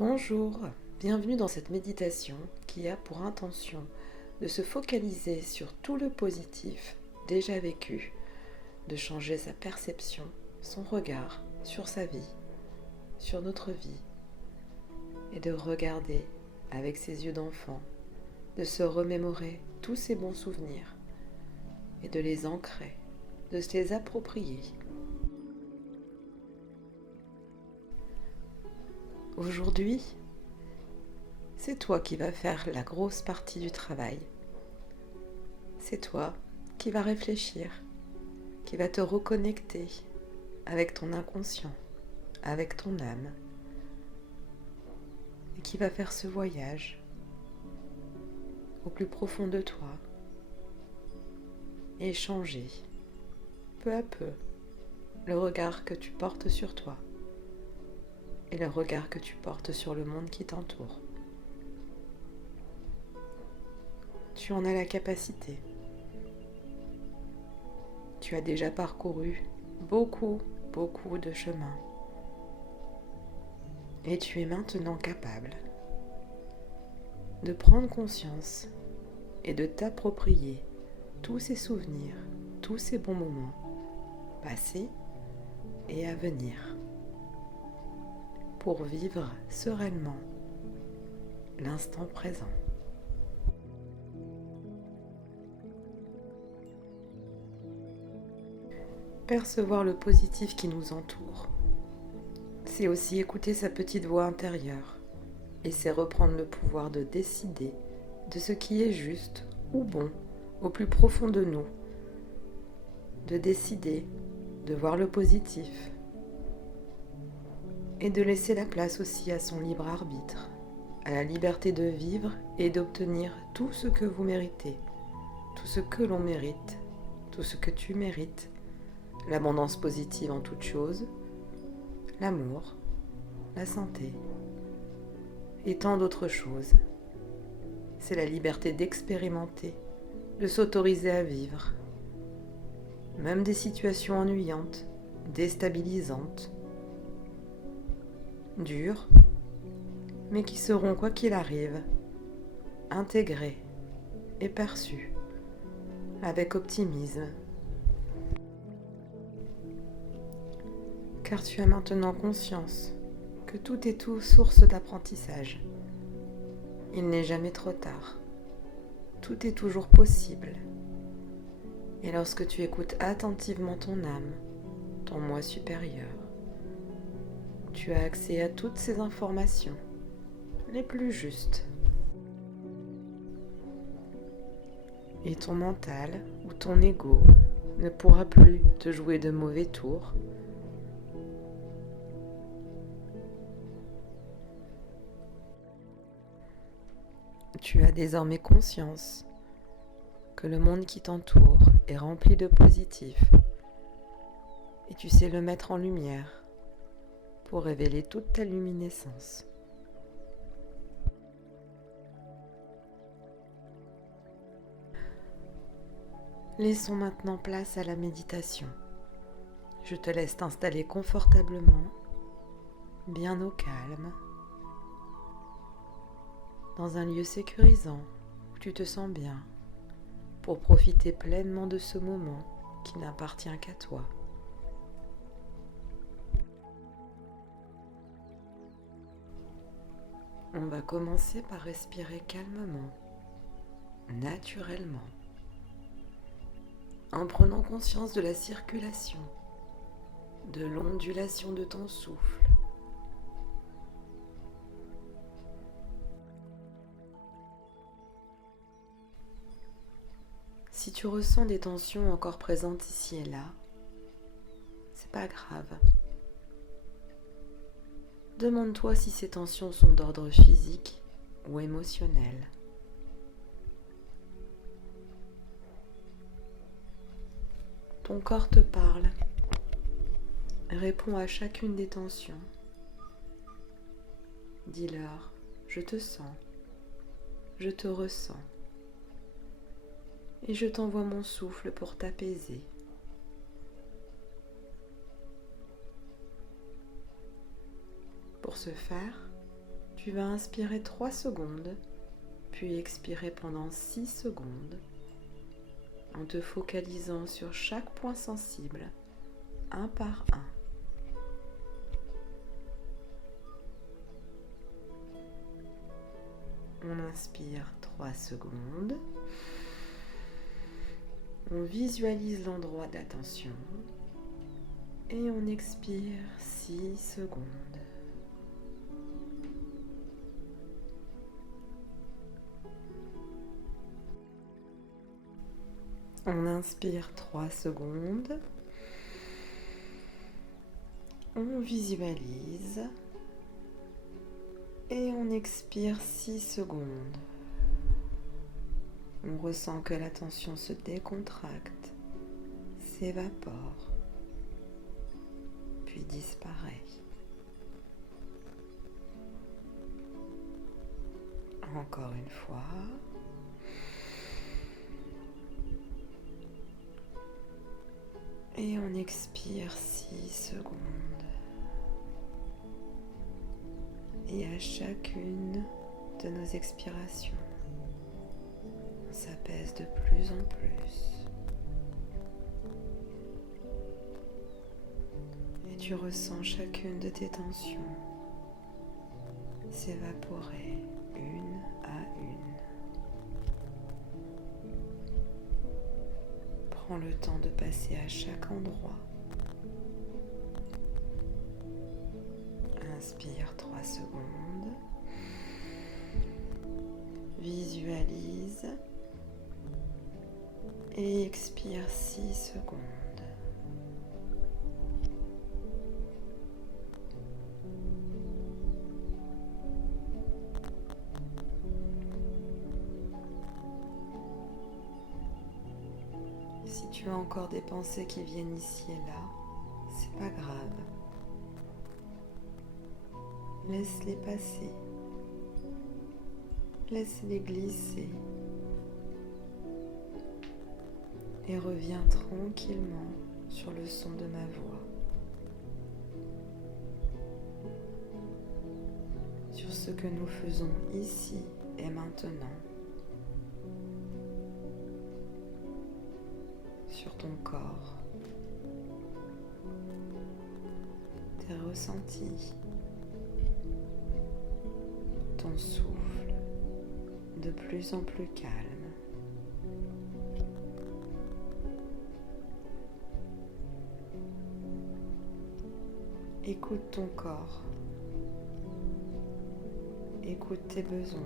Bonjour, bienvenue dans cette méditation qui a pour intention de se focaliser sur tout le positif déjà vécu, de changer sa perception, son regard sur sa vie, sur notre vie, et de regarder avec ses yeux d'enfant, de se remémorer tous ces bons souvenirs et de les ancrer, de se les approprier. Aujourd'hui, c'est toi qui vas faire la grosse partie du travail. C'est toi qui vas réfléchir, qui va te reconnecter avec ton inconscient, avec ton âme, et qui va faire ce voyage au plus profond de toi et changer peu à peu le regard que tu portes sur toi et le regard que tu portes sur le monde qui t'entoure. Tu en as la capacité. Tu as déjà parcouru beaucoup de chemin. Et tu es maintenant capable de prendre conscience et de t'approprier tous ces souvenirs, tous ces bons moments, passés et à venir, pour vivre sereinement l'instant présent. Percevoir le positif qui nous entoure, c'est aussi écouter sa petite voix intérieure et c'est reprendre le pouvoir de décider de ce qui est juste ou bon au plus profond de nous, de décider de voir le positif et de laisser la place aussi à son libre arbitre, à la liberté de vivre et d'obtenir tout ce que vous méritez, tout ce que l'on mérite, tout ce que tu mérites, l'abondance positive en toutes choses, l'amour, la santé et tant d'autres choses. C'est la liberté d'expérimenter, de s'autoriser à vivre, même des situations ennuyantes, déstabilisantes, dures, mais qui seront, quoi qu'il arrive, intégrées et perçues avec optimisme. Car tu as maintenant conscience que tout est tout source d'apprentissage. Il n'est jamais trop tard. Tout est toujours possible. Et lorsque tu écoutes attentivement ton âme, ton moi supérieur, tu as accès à toutes ces informations, les plus justes. Et ton mental ou ton ego ne pourra plus te jouer de mauvais tours. Tu as désormais conscience que le monde qui t'entoure est rempli de positif et tu sais le mettre en lumière pour révéler toute ta luminescence. Laissons maintenant place à la méditation. Je te laisse t'installer confortablement, bien au calme, dans un lieu sécurisant où tu te sens bien, pour profiter pleinement de ce moment qui n'appartient qu'à toi. On va commencer par respirer calmement, naturellement, en prenant conscience de la circulation, de l'ondulation de ton souffle. Si tu ressens des tensions encore présentes ici et là, c'est pas grave. Demande-toi si ces tensions sont d'ordre physique ou émotionnel. Ton corps te parle, réponds à chacune des tensions. Dis-leur, je te sens, je te ressens. Et je t'envoie mon souffle pour t'apaiser. Pour ce faire, Tu vas inspirer 3 secondes, puis expirer pendant 6 secondes, en te focalisant sur chaque point sensible, un par un. On inspire 3 secondes. On visualise l'endroit d'attention et on expire 6 secondes. On inspire 3 secondes. On visualise et on expire 6 secondes. On ressent que la tension se décontracte, s'évapore, puis disparaît. Encore une fois. Et on expire 6 secondes. Et à chacune de nos expirations, on s'apaise de plus en plus. Et tu ressens chacune de tes tensions s'évaporer une à une. Prends le temps de passer à chaque endroit. Inspire 3 secondes. Visualise. Et expire 6 secondes. Si tu as encore des pensées qui viennent ici et là, c'est pas grave. Laisse-les passer. Laisse-les glisser. Et reviens tranquillement sur le son de ma voix. Sur ce que nous faisons ici et maintenant. Sur ton corps. Tes ressentis. Ton souffle de plus en plus calme. Écoute ton corps. Écoute tes besoins.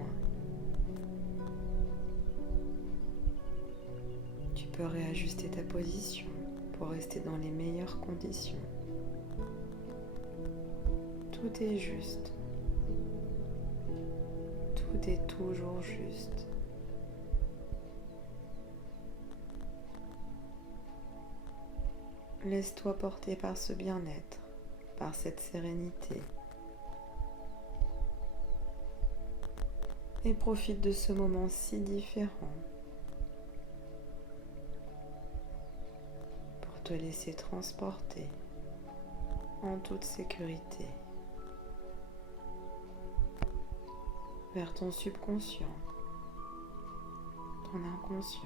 Tu peux réajuster ta position pour rester dans les meilleures conditions. Tout est juste. Tout est toujours juste. Laisse-toi porter par ce bien-être, par cette sérénité. Et profite de ce moment si différent pour te laisser transporter en toute sécurité vers ton subconscient, ton inconscient.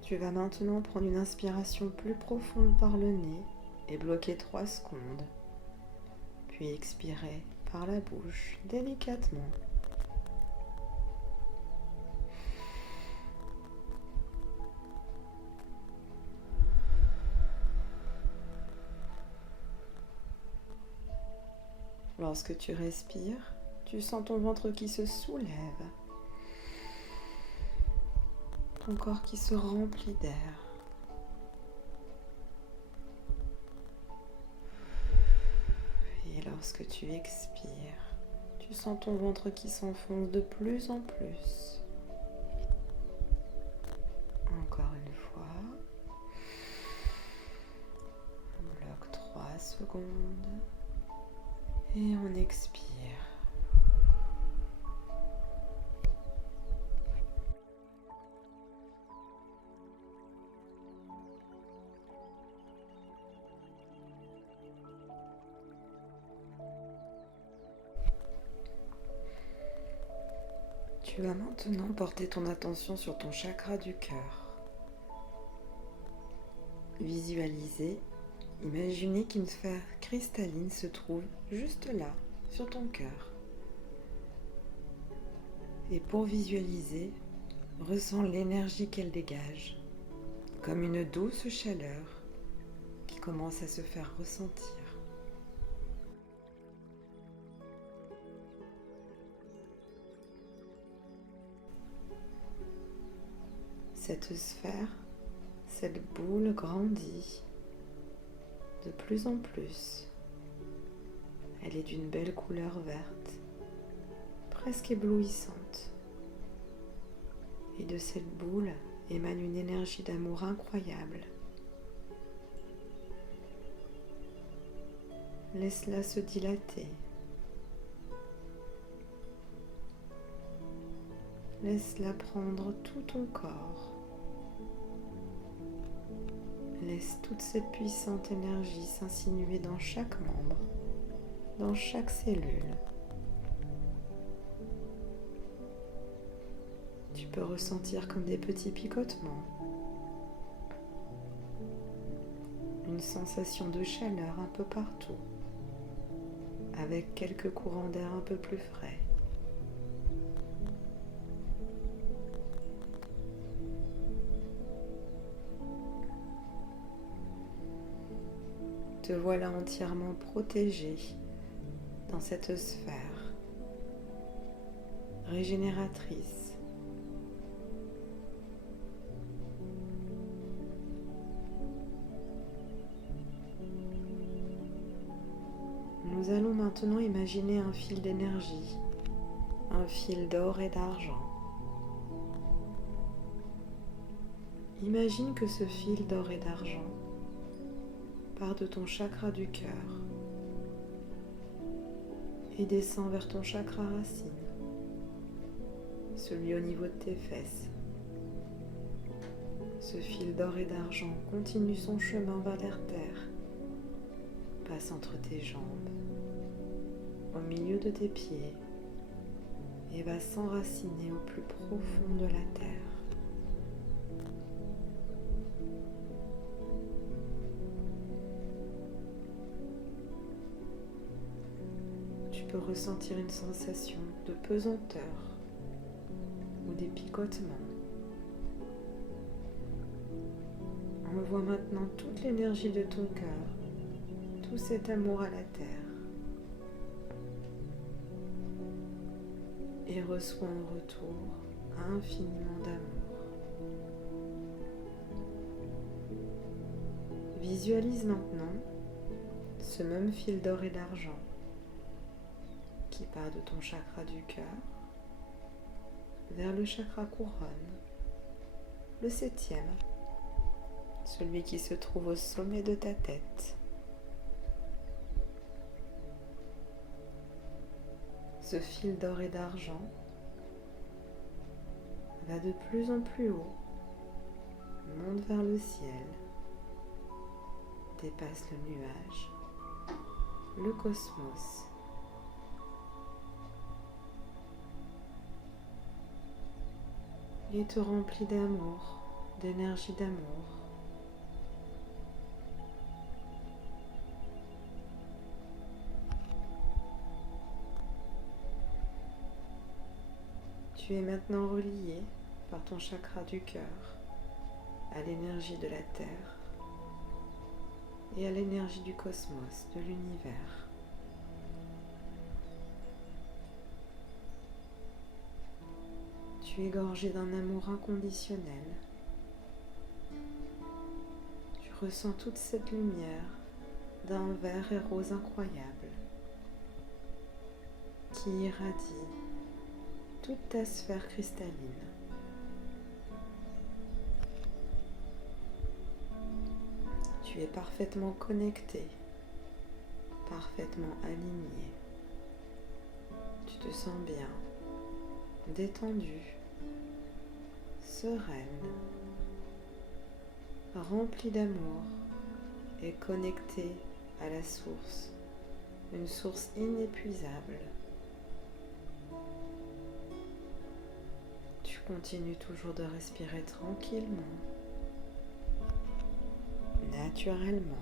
Tu vas maintenant prendre une inspiration plus profonde par le nez et bloquer 3 secondes, puis expirer par la bouche délicatement. Lorsque tu respires, tu sens ton ventre qui se soulève, ton corps qui se remplit d'air. Et lorsque tu expires, tu sens ton ventre qui s'enfonce de plus en plus. Encore une fois. On bloque 3 secondes. Et on expire. Tu vas maintenant porter ton attention sur ton chakra du cœur. Visualiser, imaginer qu'une sphère cristalline se trouve juste là, sur ton cœur. Et pour visualiser, ressens l'énergie qu'elle dégage, comme une douce chaleur qui commence à se faire ressentir. Cette sphère, cette boule grandit de plus en plus. Elle est d'une belle couleur verte, presque éblouissante. Et de cette boule émane une énergie d'amour incroyable. Laisse-la se dilater. Laisse-la prendre tout ton corps. Laisse toute cette puissante énergie s'insinuer dans chaque membre, dans chaque cellule. Tu peux ressentir comme des petits picotements, une sensation de chaleur un peu partout, avec quelques courants d'air un peu plus frais. Te voilà entièrement protégé dans cette sphère régénératrice. Nous allons maintenant imaginer un fil d'énergie, un fil d'or et d'argent. Imagine que ce fil d'or et d'argent part de ton chakra du cœur et descend vers ton chakra racine, celui au niveau de tes fesses. Ce fil d'or et d'argent continue son chemin vers l'artère, passe entre tes jambes, au milieu de tes pieds et va s'enraciner au plus profond de la terre. Tu peux ressentir une sensation de pesanteur ou des picotements. Envoie maintenant toute l'énergie de ton cœur, tout cet amour à la terre. Et reçois en retour infiniment d'amour. Visualise maintenant ce même fil d'or et d'argent qui part de ton chakra du cœur vers le chakra couronne, le 7e, celui qui se trouve au sommet de ta tête. Ce fil d'or et d'argent va de plus en plus haut, monte vers le ciel, dépasse le nuage, le cosmos, et te remplit d'amour, d'énergie d'amour. Tu es maintenant relié par ton chakra du cœur à l'énergie de la Terre et à l'énergie du cosmos, de l'univers. Tu es gorgé d'un amour inconditionnel. Tu ressens toute cette lumière d'un vert et rose incroyable qui irradie toute ta sphère cristalline. Tu es parfaitement connecté, parfaitement aligné. Tu te sens bien, détendu, sereine, remplie d'amour et connectée à la source, une source inépuisable. Continue toujours de respirer tranquillement, naturellement.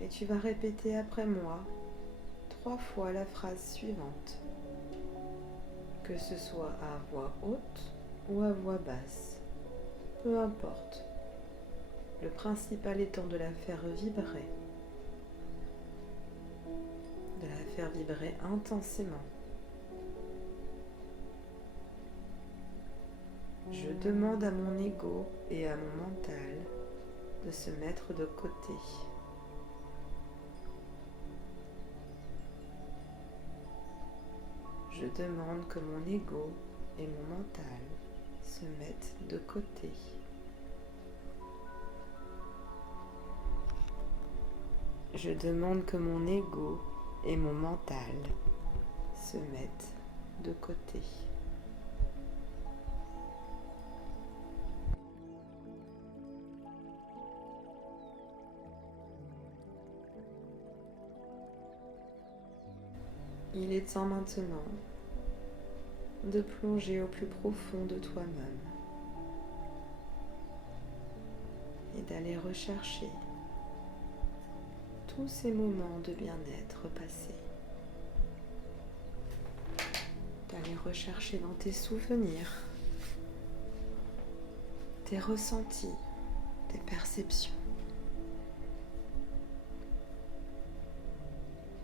Et tu vas répéter après moi 3 fois la phrase suivante, que ce soit à voix haute ou à voix basse, peu importe. Le principal étant de la faire vibrer, de la faire vibrer intensément. Je demande à mon ego et à mon mental de se mettre de côté. Je demande que mon ego et mon mental se mettent de côté. Je demande que mon ego et mon mental se mettent de côté. Il est temps maintenant de plonger au plus profond de toi-même et d'aller rechercher tous ces moments de bien-être passés. D'aller rechercher dans tes souvenirs, tes ressentis, tes perceptions.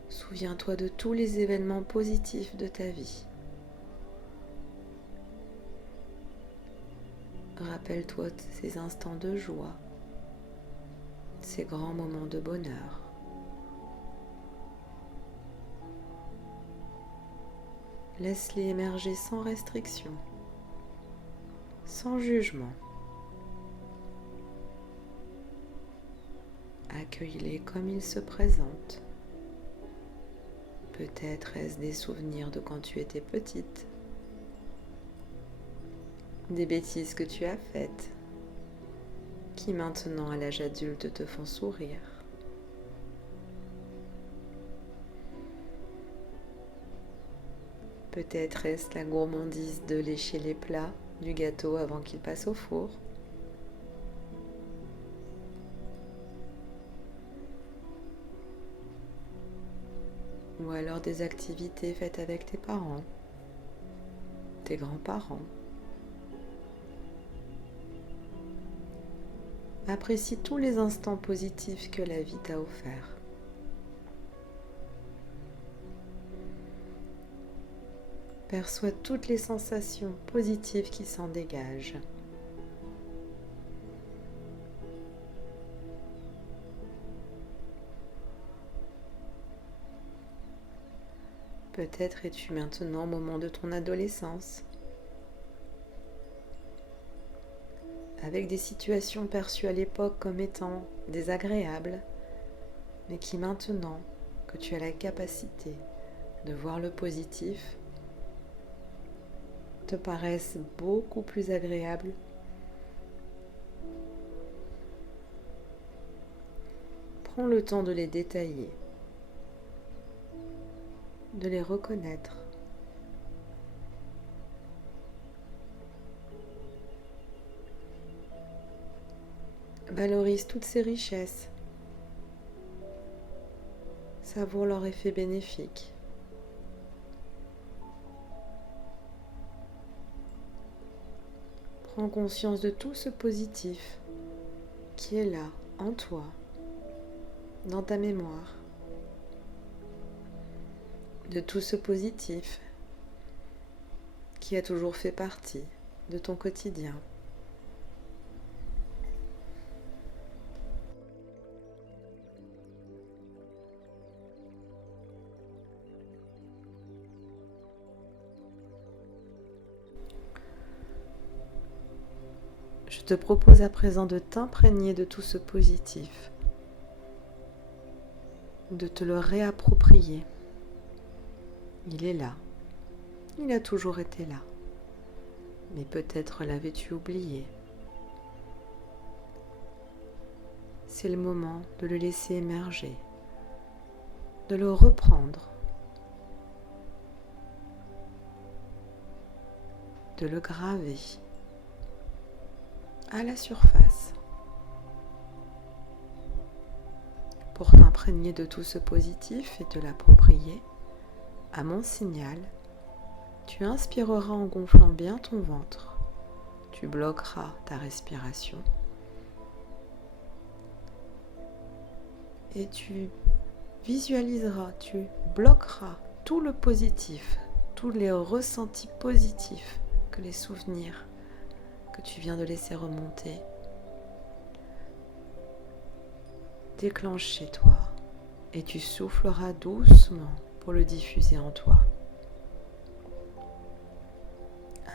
Souviens-toi de tous les événements positifs de ta vie. Rappelle-toi de ces instants de joie, ces grands moments de bonheur. Laisse-les émerger sans restriction, sans jugement. Accueille-les comme ils se présentent. Peut-être est-ce des souvenirs de quand tu étais petite, des bêtises que tu as faites, qui maintenant à l'âge adulte te font sourire. Peut-être est-ce la gourmandise de lécher les plats du gâteau avant qu'il passe au four. Ou alors des activités faites avec tes parents, tes grands-parents. Apprécie tous les instants positifs que la vie t'a offerts. Perçois toutes les sensations positives qui s'en dégagent. Peut-être es-tu maintenant au moment de ton adolescence, avec des situations perçues à l'époque comme étant désagréables, mais qui maintenant que tu as la capacité de voir le positif, te paraissent beaucoup plus agréables. Prends le temps de les détailler, de les reconnaître. Valorise toutes ces richesses. Savoure leur effet bénéfique. Prends conscience de tout ce positif qui est là, en toi, dans ta mémoire. De tout ce positif qui a toujours fait partie de ton quotidien. Je te propose à présent de t'imprégner de tout ce positif, de te le réapproprier. Il est là, il a toujours été là, mais peut-être l'avais-tu oublié. C'est le moment de le laisser émerger, de le reprendre, de le graver à la surface pour t'imprégner de tout ce positif et te l'approprier. À mon signal, tu inspireras en gonflant bien ton ventre. Tu bloqueras ta respiration et tu visualiseras, tu bloqueras tout le positif, tous les ressentis positifs que les souvenirs que tu viens de laisser remonter déclenchent chez toi et tu souffleras doucement pour le diffuser en toi.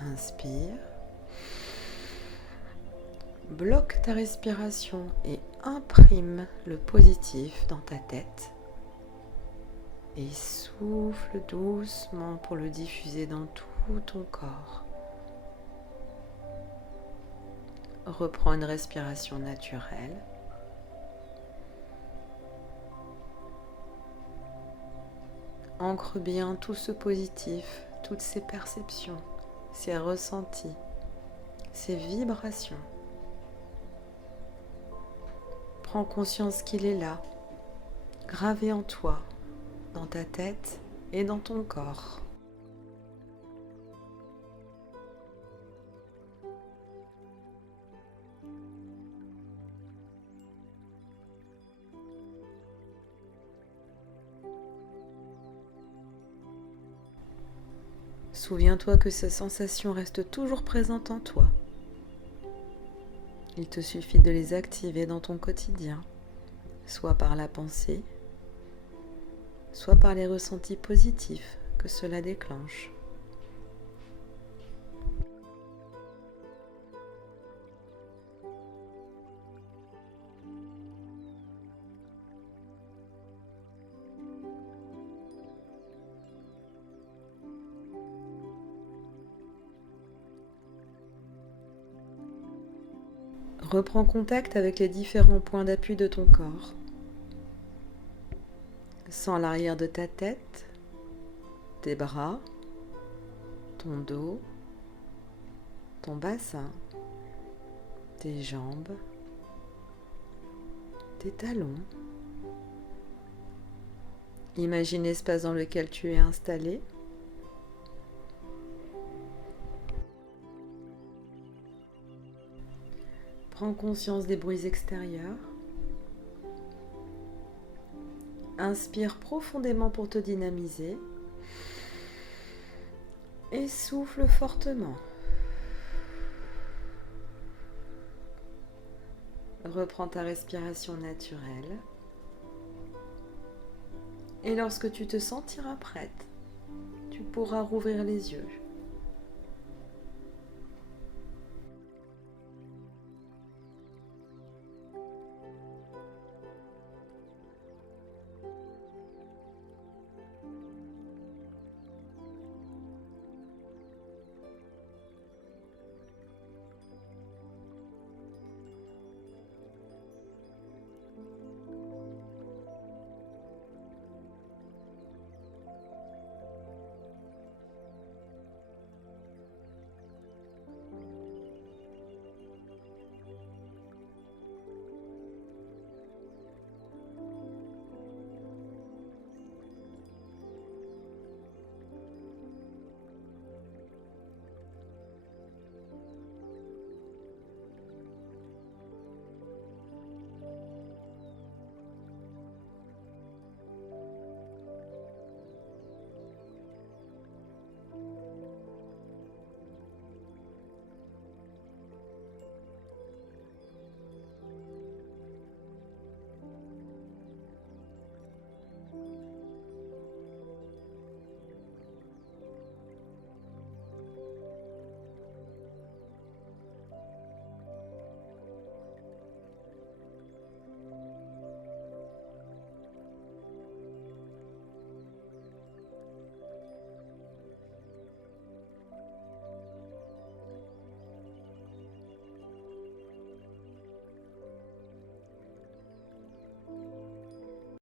Inspire. Bloque ta respiration et imprime le positif dans ta tête. Et souffle doucement pour le diffuser dans tout ton corps. Reprends une respiration naturelle. Ancre bien tout ce positif, toutes ces perceptions, ces ressentis, ces vibrations. Prends conscience qu'il est là, gravé en toi, dans ta tête et dans ton corps. Souviens-toi que ces sensations restent toujours présentes en toi. Il te suffit de les activer dans ton quotidien, soit par la pensée, soit par les ressentis positifs que cela déclenche. Reprends contact avec les différents points d'appui de ton corps. Sens l'arrière de ta tête, tes bras, ton dos, ton bassin, tes jambes, tes talons. Imagine l'espace dans lequel tu es installé. Prends conscience des bruits extérieurs. Inspire profondément pour te dynamiser. Et souffle fortement. Reprends ta respiration naturelle. Et lorsque tu te sentiras prête, tu pourras rouvrir les yeux.